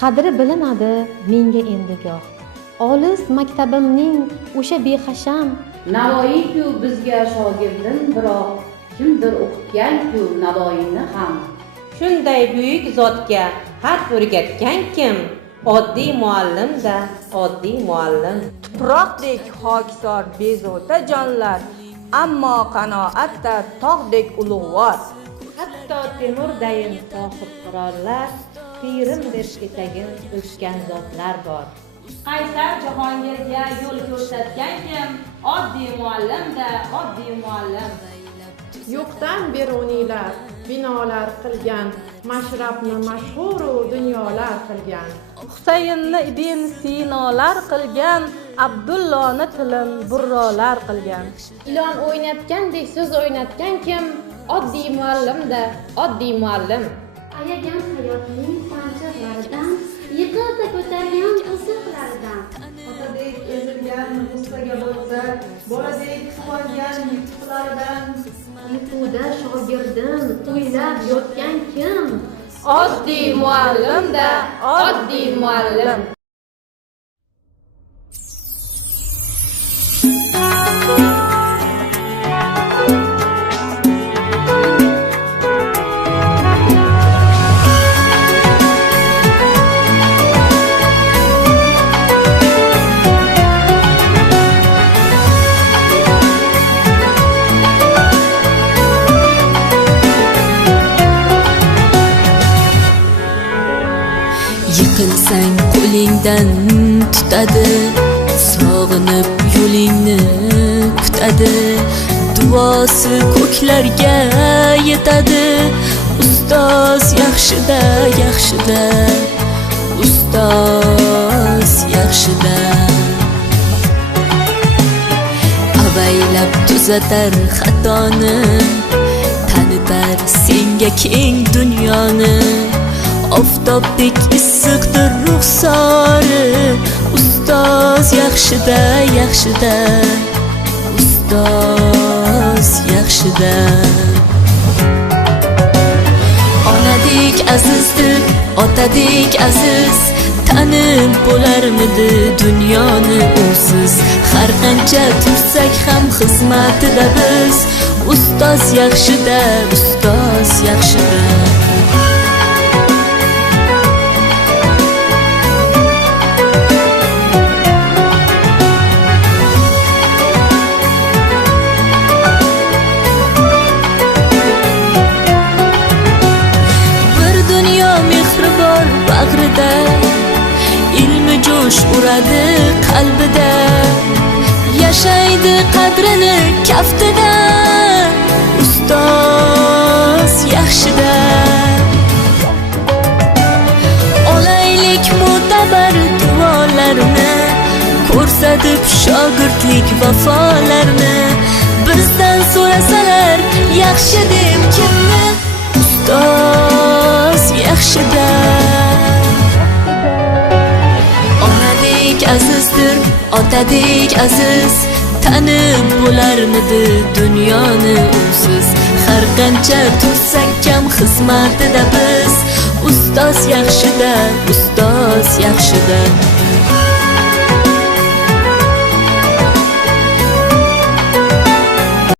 qadri bilinadi menga endi goh. Olis maktabimning o'sha behasham Navoiy-ku bizga shogirdim, biroq kimdir o'qitgan-ku Navoiyni ham. Shunday buyuk zotga xat o'rgatgan kim? Oddiy muallim-da, oddiy muallim. Tuproqdek xokisor bezovta jonlar, ammo qanoatda tog'dek ulug'vor. Hatto Temurdayin sohib qirollar, pirim deb etagin o'sgan zotlar bor. Qaysar Jahongirga yo'l ko'rsatgan kim? Oddiy muallim-da, oddiy muallim. Yo'qdan beruniylar binolar qilgan, mashrabni mashhur dunyolar qilgan. Husaynni ibn Sinolar qilgan, Abdulloni tilim burrolar qilgan. ilon o'ynatgandek so'z o'ynatgan kim? Oddiy muallim-da, oddiy muallim. Ayagan hayotning sanchiqlaridan, yiqildi ko'targan to'siqlaridan. Otadek ezilgan ustaga bo'lsa, boladek qolgan yutuqlaridan. Uyquda shogirdim o'ylab yotgan kim? Oddiy muallim-da, oddiy muallim. Yiqilsang qo'lingdan tutadi, sog'inib yo'lingni kutadi, duosi ko'klarga yetadi. Ustoz yaxshida, yaxshida, ustoz yaxshida. Avaylab tuzatar xatoni, tanitar senga keng dunyoni. Oftobdek issiqdir ruxsori, ustoz yaxshida, yaxshida, ustoz yaxshida. Onadek azizdir, otadek aziz, tanib bo'larmidi dunyoni usiz. Har qancha tursak ham xizmatida biz, ustoz yaxshida, ustoz yaxshida. Bag'rida ilmi jo'sh uradi qalbida, yashaydi qadrini kaftida, ustoz yaxshida. Olaylik mo'tabar duolarni, ko'rsatib shogirdlik vafolarni. Bizdan so'rasalar yaxshi deb kimni? Ustoz yaxshida. Onadek azizdir, otadek aziz, tanib bo'larmidi dunyoni usiz. Har qancha tursak kam xizmatida biz, ustoz yaxshida, ustoz yaxshida.